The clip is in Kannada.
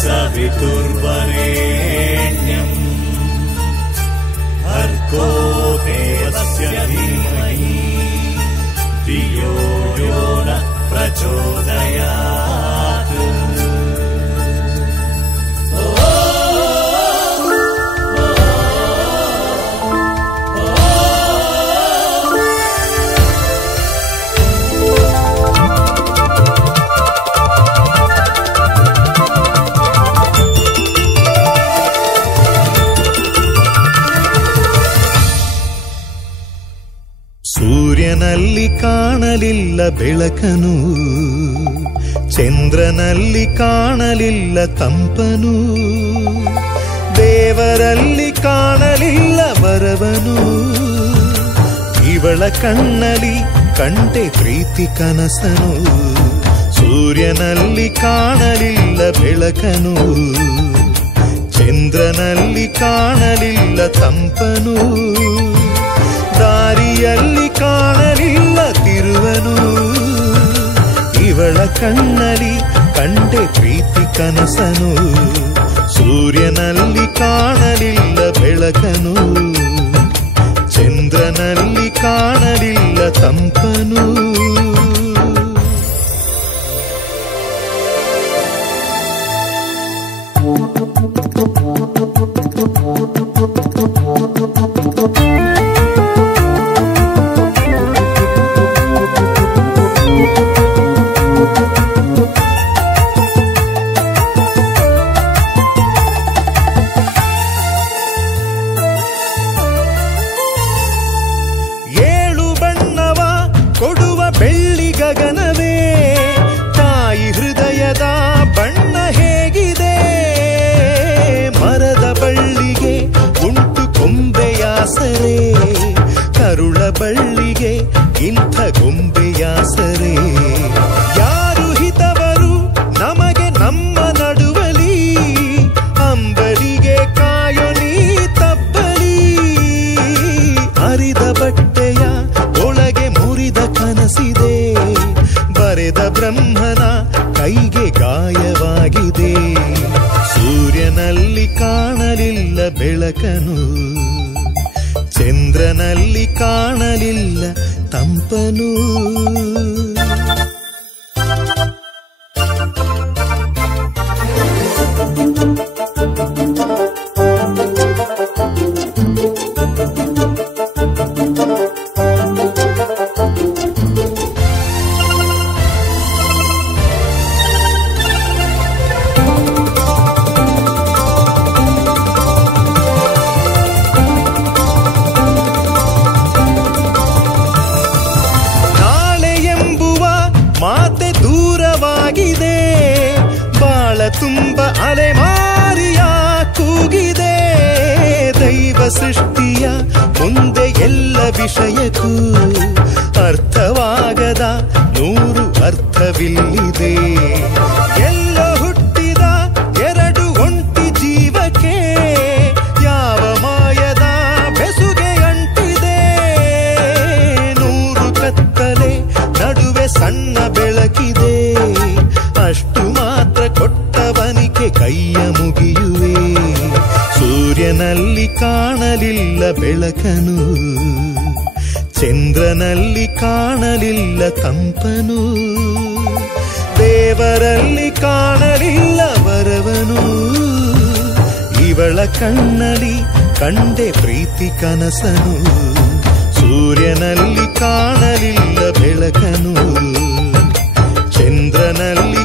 सवितुर्वरेण्यम् भर्गो देवस्य धीमहि धियो यो नः प्रचोदयात्। ಸೂರ್ಯನಲ್ಲಿ ಕಾಣಲಿಲ್ಲ ಬೆಳಕನು, ಚಂದ್ರನಲ್ಲಿ ಕಾಣಲಿಲ್ಲ ತಂಪನು, ದೇವರಲ್ಲಿ ಕಾಣಲಿಲ್ಲ ವರವನು, ಇವಳ ಕಣ್ಣಲ್ಲಿ ಕಂಡೆ ಪ್ರೀತಿ ಕನಸನು. ಸೂರ್ಯನಲ್ಲಿ ಕಾಣಲಿಲ್ಲ ಬೆಳಕನು, ಚಂದ್ರನಲ್ಲಿ ಕಾಣಲಿಲ್ಲ ತಂಪನು, ದಾರಿಯಲ್ಲಿ ಕಾಣಲಿಲ್ಲ ತಿರುವನು, ಇವಳ ಕಣ್ಣಲ್ಲಿ ಕಂಡೆ ಪ್ರೀತಿ ಕನಸನು. ಸೂರ್ಯನಲ್ಲಿ ಕಾಣಲಿಲ್ಲ ಬೆಳಕನು, ಚಂದ್ರನಲ್ಲಿ ಕಾಣಲಿಲ್ಲ ತಂಪನು. ಕರುಳ ಬಳ್ಳಿಗೆ ಇಂಥ ಗೊಂಬೆಯಾಸರೆ, ಯಾರು ಹಿತವರು ನಮಗೆ ನಮ್ಮ ನಡುವಲಿ, ಅಂಬಲಿಗೆ ಕಾಯೋ ನೀ ತಬ್ಬಲಿ. ಅರಿದ ಬಟ್ಟೆಯ ಒಳಗೆ ಮುರಿದ ಕನಸಿದೆ, ಬರೆದ ಬ್ರಹ್ಮನ ಕೈಗೆ ಗಾಯವಾಗಿದೆ. ಸೂರ್ಯನಲ್ಲಿ ಕಾಣಲಿಲ್ಲ ಬೆಳಕನು, ಚಂದ್ರನಲ್ಲಿ ಕಾಣಲಿಲ್ಲ ತಂಪನು. ಮಾತೆ ದೂರವಾಗಿದೆ, ಬಾಳ ತುಂಬ ಅಲೆಮಾರಿಯ ಕೂಗಿದೆ. ದೈವ ಸೃಷ್ಟಿಯ ಮುಂದೆ ಎಲ್ಲ ವಿಷಯಕ್ಕೂ ಅರ್ಥವಾಗದ 100 ಅರ್ಥವಿಲ್ಲಿದೆ. ಎಲ್ಲ ಹುಟ್ಟಿದ 2 ಒಂಟಿ ಜೀವಕ್ಕೆ ಯಾವ ಮಾಯದ ಬೆಸುಗೆ ಅಂಟಿದೆ. 100 ಕತ್ತಲೆ ನಡುವೆ ಸಣ್ಣ ಬೆಳಕಿದೆ, ಅಷ್ಟು ಮಾತ್ರ ಕೊಟ್ಟವನಿಗೆ ಕೈಯ ಮುಗಿಯುವೆ. ಸೂರ್ಯನಲ್ಲಿ ಕಾಣಲಿಲ್ಲ ಬೆಳಕನು, ಚಂದ್ರನಲ್ಲಿ ಕಾಣಲಿಲ್ಲ ತಂಪನು, ದೇವರಲ್ಲಿ ಕಾಣಲಿಲ್ಲ ವರವನು, ಇವಳ ಕಣ್ಣಲ್ಲಿ ಕಂಡೆ ಪ್ರೀತಿ ಕನಸನು. ಸೂರ್ಯನಲ್ಲಿ ಕಾಣಲಿಲ್ಲ ಬೆಳಕನು, ಚಂದ್ರನಲ್ಲಿ